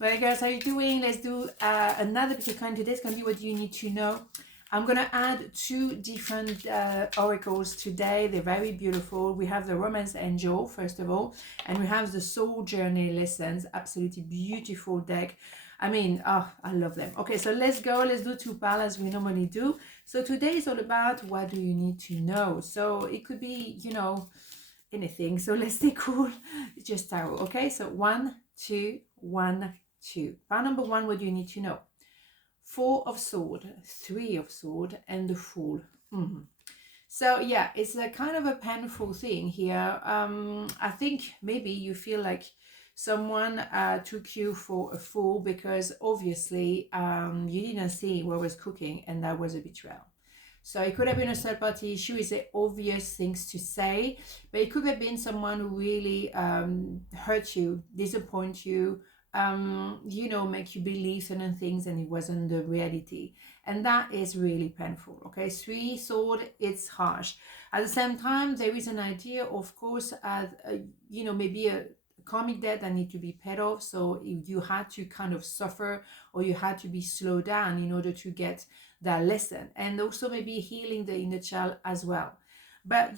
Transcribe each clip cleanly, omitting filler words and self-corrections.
Well, girls, how you doing? Let's do another piece of content. Today's going to be what you need to know. I'm going to add two different oracles today. They're very beautiful. We have the Romance Angel, first of all, and we have the Soul Journey Lessons. Absolutely beautiful deck. I mean, oh, I love them. Okay, so let's go. Let's do two piles as we normally do. So today is all about what do you need to know. So it could be, anything. So let's stay cool. Just tarot. Okay, so 1, 2, 1, 2. Pile number 1, what do you need to know? 4 of sword, 3 of sword, and the Fool. So yeah, it's a kind of a painful thing here. I think maybe you feel like someone took you for a fool because obviously you didn't see what was cooking, and that was a betrayal. So it could have been a third party issue, is the obvious things to say, but it could have been someone who really hurt you, disappoint you, make you believe certain things and it wasn't the reality. And that is really painful. Okay, 3 sword, it's harsh. At the same time, there is an idea, of course, maybe a karmic debt that need to be paid off. So if you had to kind of suffer or you had to be slowed down in order to get that lesson, and also maybe healing the inner child as well. But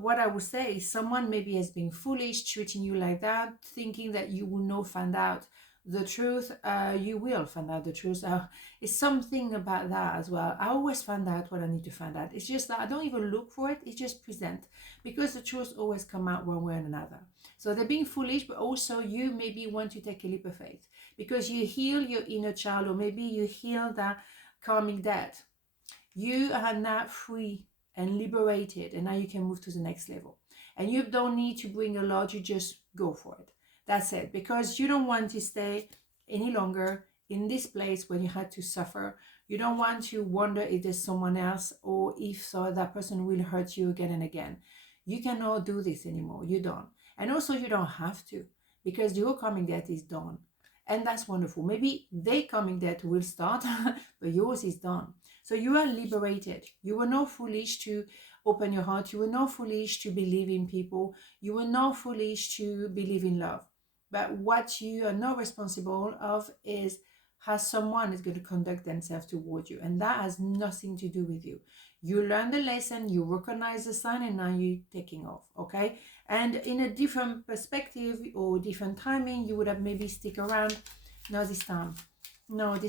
what I would say is someone maybe has been foolish treating you like that, thinking that you will not find out the truth. You will find out the truth. It's something about that as well. I always find out what I need to find out. It's just that I don't even look for it. It's just present, because the truth always come out one way or another. So they're being foolish, but also you maybe want to take a leap of faith because you heal your inner child, or maybe you heal that karmic debt. You are now free and liberated, and now you can move to the next level. And you don't need to bring a lot, you just go for it. That's it, because you don't want to stay any longer in this place when you had to suffer. You don't want to wonder if there's someone else, or if so that person will hurt you again and again. You cannot do this anymore. You don't. And also you don't have to, because your karmic debt is done. And that's wonderful. Maybe their karmic debt will start, but yours is done. So you are liberated. You were not foolish to open your heart. You were not foolish to believe in people. You were not foolish to believe in love. But what you are not responsible of is how someone is going to conduct themselves toward you. And that has nothing to do with you. You learn the lesson, you recognize the sign, and now you're taking off, okay? And in a different perspective or different timing, you would have maybe stick around. No, this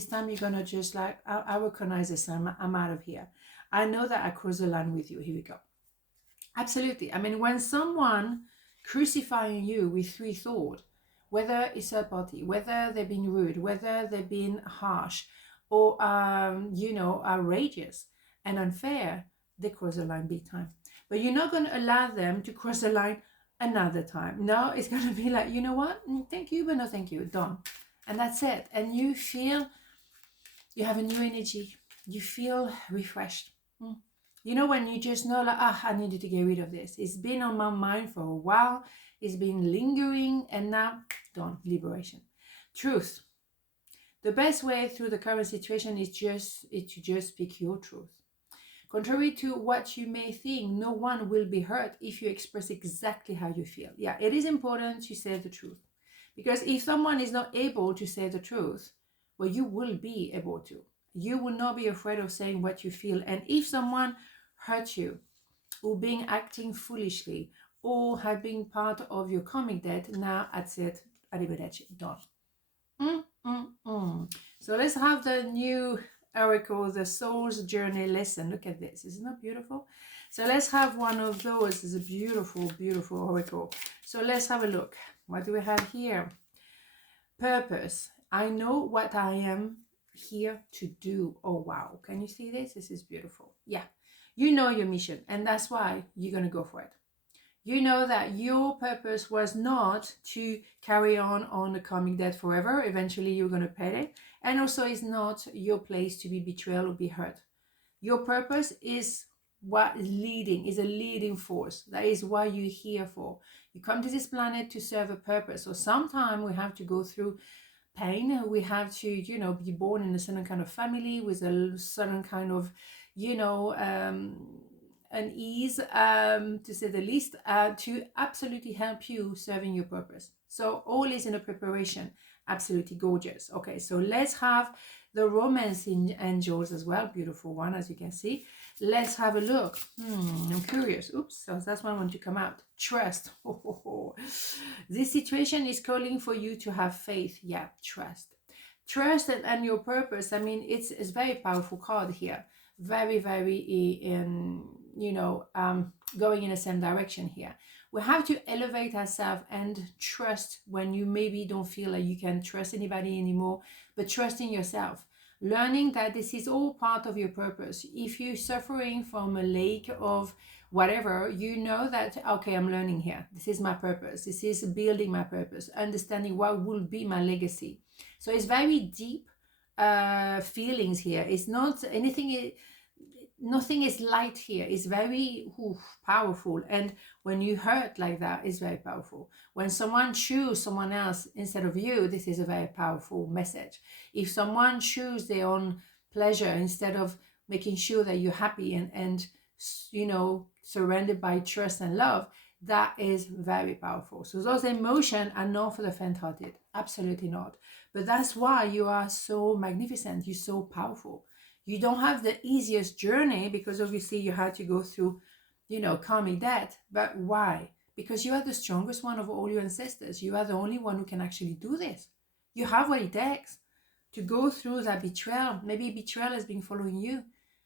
time you're gonna just like, I recognize the sign, I'm out of here. I know that I crossed the line with you. Here we go. Absolutely. I mean, when someone crucifying you with 3 thought, whether it's a party, whether they've been rude, whether they've been harsh, or outrageous and unfair, they cross the line big time. But you're not going to allow them to cross the line another time. No, it's going to be like, you know what? Thank you, but no thank you. Done. And that's it. And you feel you have a new energy. You feel refreshed. When you just know, like, I needed to get rid of this. It's been on my mind for a while. It's been lingering, and now, done. Liberation. Truth. The best way through the current situation is to just speak your truth. Contrary to what you may think, no one will be hurt if you express exactly how you feel. Yeah, it is important to say the truth. Because if someone is not able to say the truth, well, you will be able to. You will not be afraid of saying what you feel. And if someone hurt you, or being acting foolishly, or have been part of your karmic debt, now that's it. Arrivederci. Done. So let's have the new oracle, the Soul's Journey lesson. Look at this. Isn't that beautiful? So let's have one of those. It's a beautiful, beautiful oracle. So let's have a look. What do we have here? Purpose. I know what I am here to do. Oh, wow. Can you see this? This is beautiful. Yeah. You know your mission, and that's why you're going to go for it. You know that your purpose was not to carry on the karmic debt forever. Eventually, you're going to pay it. And also, it's not your place to be betrayed or be hurt. Your purpose is what is leading, is a leading force. That is what you're here for. You come to this planet to serve a purpose. So sometimes we have to go through pain. We have to, be born in a certain kind of family with a certain kind of, an ease, to say the least, to absolutely help you serving your purpose. So all is in a preparation. Absolutely gorgeous. Okay, so let's have the romance in angels as well. Beautiful one, as you can see. Let's have a look. I'm curious. Oops, so that's one I want to come out. Trust. This situation is calling for you to have faith. Yeah, trust. Trust and your purpose. I mean, it's a very powerful card here. Very, very, going in the same direction here. We have to elevate ourselves and trust when you maybe don't feel like you can trust anybody anymore, but trust in yourself. Learning that this is all part of your purpose. If you're suffering from a lack of whatever, you know that, okay, I'm learning here. This is my purpose. This is building my purpose, understanding what will be my legacy. So it's very deep feelings here. It's not anything, nothing is light here. It's very powerful. And when you hurt like that, it's very powerful. When someone chooses someone else instead of you, this is a very powerful message. If someone chooses their own pleasure instead of making sure that you're happy and surrounded by trust and love, that is very powerful. So those emotions are not for the faint-hearted. Absolutely not. But that's why you are so magnificent. You're so powerful. You don't have the easiest journey because obviously you had to go through, karmic debt. But why? Because you are the strongest one of all your ancestors. You are the only one who can actually do this. You have what it takes to go through that betrayal. Maybe betrayal has been following you.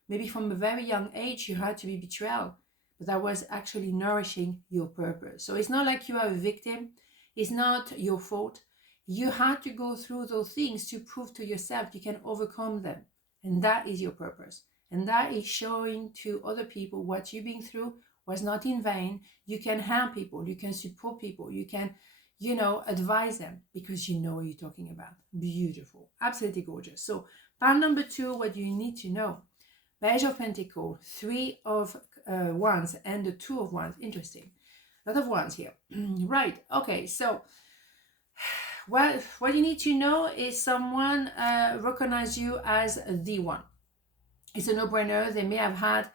Maybe from a very young age you had to be betrayed. But that was actually nourishing your purpose. So it's not like you are a victim. It's not your fault. You had to go through those things to prove to yourself you can overcome them. And that is your purpose. And that is showing to other people what you've been through was not in vain. You can help people. You can support people. You can, advise them because you know what you're talking about. Beautiful. Absolutely gorgeous. So part number 2, what you need to know. Page of Pentacles, 3 of Wands, and the 2 of Wands. Interesting. A lot of Wands here. Right. Okay. So well, what you need to know is someone recognize you as the one. It's a no-brainer. They may have had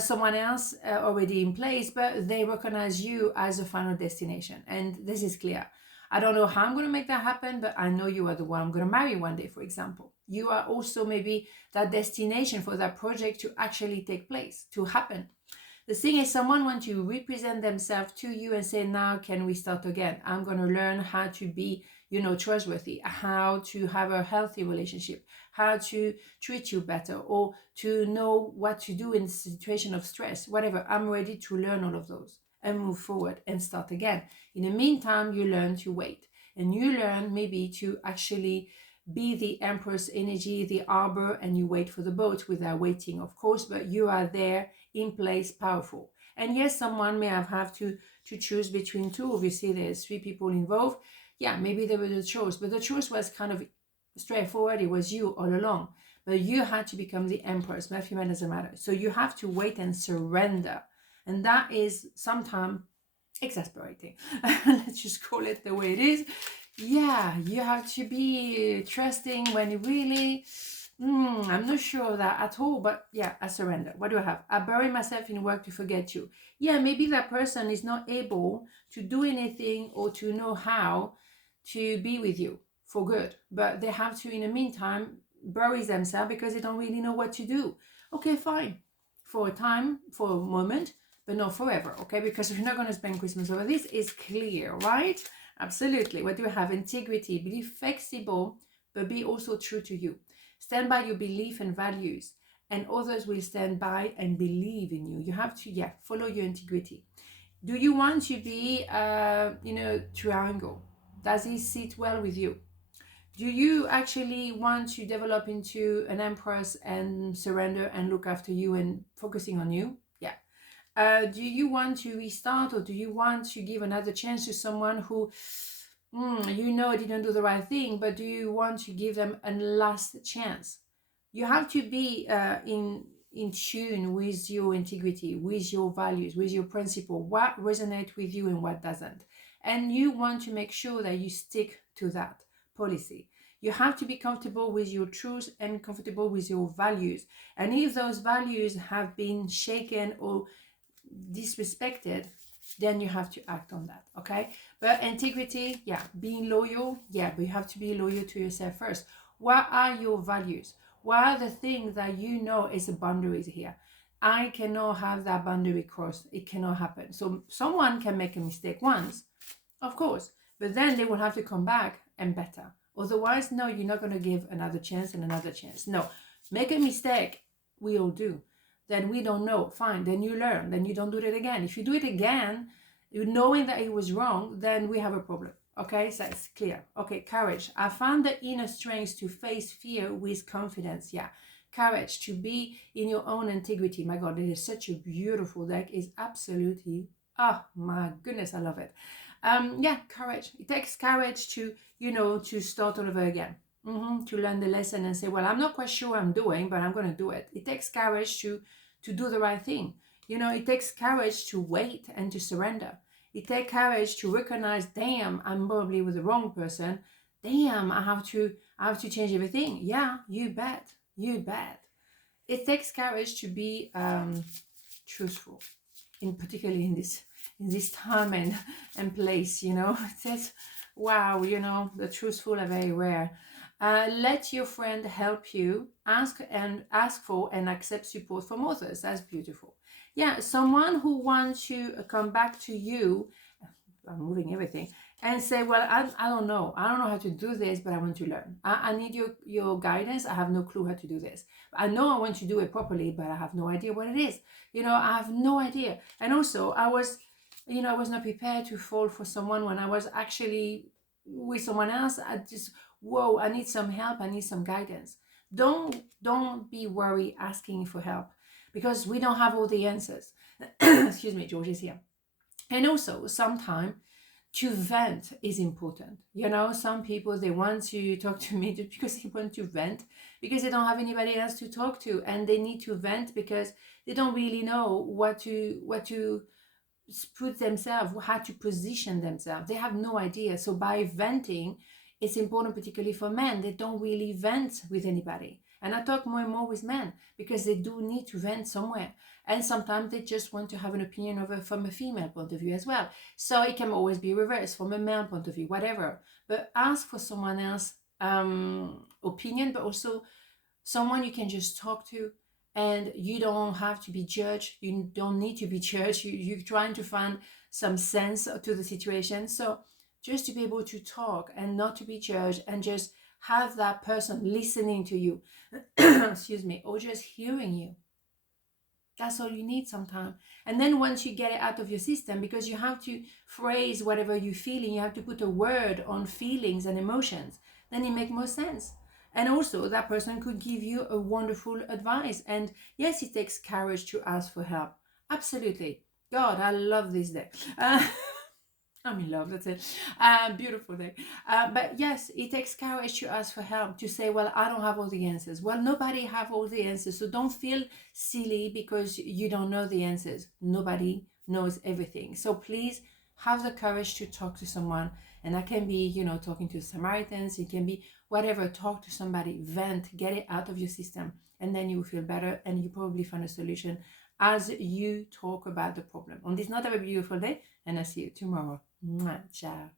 someone else already in place, but they recognize you as a final destination. And this is clear. I don't know how I'm going to make that happen, but I know you are the one I'm going to marry one day, for example. You are also maybe that destination for that project to actually take place, to happen. The thing is, someone wants to represent themselves to you and say, now can we start again? I'm going to learn how to be, trustworthy, how to have a healthy relationship, how to treat you better, or to know what to do in a situation of stress, whatever. I'm ready to learn all of those and move forward and start again. In the meantime, you learn to wait, and you learn maybe to actually be the Empress energy, the arbor, and you wait for the boat without waiting, of course, but you are there in place, powerful. And yes, someone may have to choose between two. Obviously, there's 3 people involved. Yeah, maybe there was a choice, but the choice was kind of straightforward. It was you all along, but you had to become the Empress. Male, female doesn't matter. So you have to wait and surrender, and that is sometimes exasperating. Let's just call it the way it is. Yeah, you have to be trusting when you really, I'm not sure of that at all, but yeah, I surrender. What do I have? I bury myself in work to forget you. Yeah, maybe that person is not able to do anything or to know how to be with you for good, but they have to, in the meantime, bury themselves because they don't really know what to do. Okay, fine. For a time, for a moment, but not forever, okay? Because we're not going to spend Christmas over this. Is clear, right? Absolutely. What do we have? Integrity. Be flexible, but be also true to you. Stand by your belief and values, and others will stand by and believe in you. You have to, follow your integrity. Do you want to be, triangle? Does it sit well with you? Do you actually want to develop into an Empress and surrender and look after you and focusing on you? Yeah. Do you want to restart, or do you want to give another chance to someone who, didn't do the right thing, but do you want to give them a last chance? You have to be in tune with your integrity, with your values, with your principle, what resonates with you and what doesn't. And you want to make sure that you stick to that policy. You have to be comfortable with your truth and comfortable with your values. And if those values have been shaken or disrespected, then you have to act on that, okay? But integrity, yeah, being loyal, yeah, but you have to be loyal to yourself first. What are your values? What are the things that you know is the boundaries here? I cannot have that boundary crossed. It cannot happen. So someone can make a mistake once, of course, but then they will have to come back and better. Otherwise, no, you're not going to give another chance and another chance. No, make a mistake, we all do. Then we don't know, fine, then you learn, then you don't do it again. If you do it again, knowing that it was wrong, then we have a problem. Okay, so it's clear. Okay, courage. I found the inner strength to face fear with confidence. Yeah, courage to be in your own integrity. My God, it is such a beautiful deck. It's absolutely, oh my goodness, I love it. Yeah, courage. It takes courage to, to start all over again. To learn the lesson and say, well, I'm not quite sure what I'm doing, but I'm going to do it. It takes courage to do the right thing. It takes courage to wait and to surrender. It takes courage to recognize, damn, I'm probably with the wrong person. Damn, I have to change everything. Yeah, you bet. It takes courage to be truthful, particularly in this time and place. It says, wow, the truthful are very rare. Let your friend help you. Ask for and accept support from others. That's beautiful. Yeah, someone who wants to come back to you, I'm moving everything, and say, well, I don't know how to do this, but I want to learn. I need your guidance. I have no clue how to do this. I know I want to do it properly, but I have no idea what it is. I have no idea. And also, I was not prepared to fall for someone when I was actually with someone else. Whoa, I need some help. I need some guidance. Don't be worried asking for help, because we don't have all the answers. Excuse me, George is here. And also, sometimes to vent is important. Some people, they want to talk to me just because they want to vent, because they don't have anybody else to talk to, and they need to vent because they don't really know what to put themselves, how to position themselves. They have no idea. So by venting, it's important, particularly for men. They don't really vent with anybody. And I talk more and more with men because they do need to vent somewhere. And sometimes they just want to have an opinion from a female point of view as well. So it can always be reversed from a male point of view, whatever. But ask for someone else's opinion, but also someone you can just talk to. And you don't have to be judged. You don't need to be judged. You're trying to find some sense to the situation. So just to be able to talk and not to be judged, and just have that person listening to you, excuse me, or just hearing you. That's all you need sometimes. And then once you get it out of your system, because you have to phrase whatever you're feeling, you have to put a word on feelings and emotions, then it makes more sense. And also, that person could give you a wonderful advice. And yes, it takes courage to ask for help. Absolutely. God, I love this day. I'm in love, that's it. Beautiful day. But yes, it takes courage to ask for help, to say, well, I don't have all the answers. Well, nobody have all the answers. So don't feel silly because you don't know the answers. Nobody knows everything. So please have the courage to talk to someone. And that can be, talking to Samaritans. It can be whatever. Talk to somebody, vent, get it out of your system. And then you will feel better, and you probably find a solution as you talk about the problem. On this not a very beautiful day, and I'll see you tomorrow. Ciao.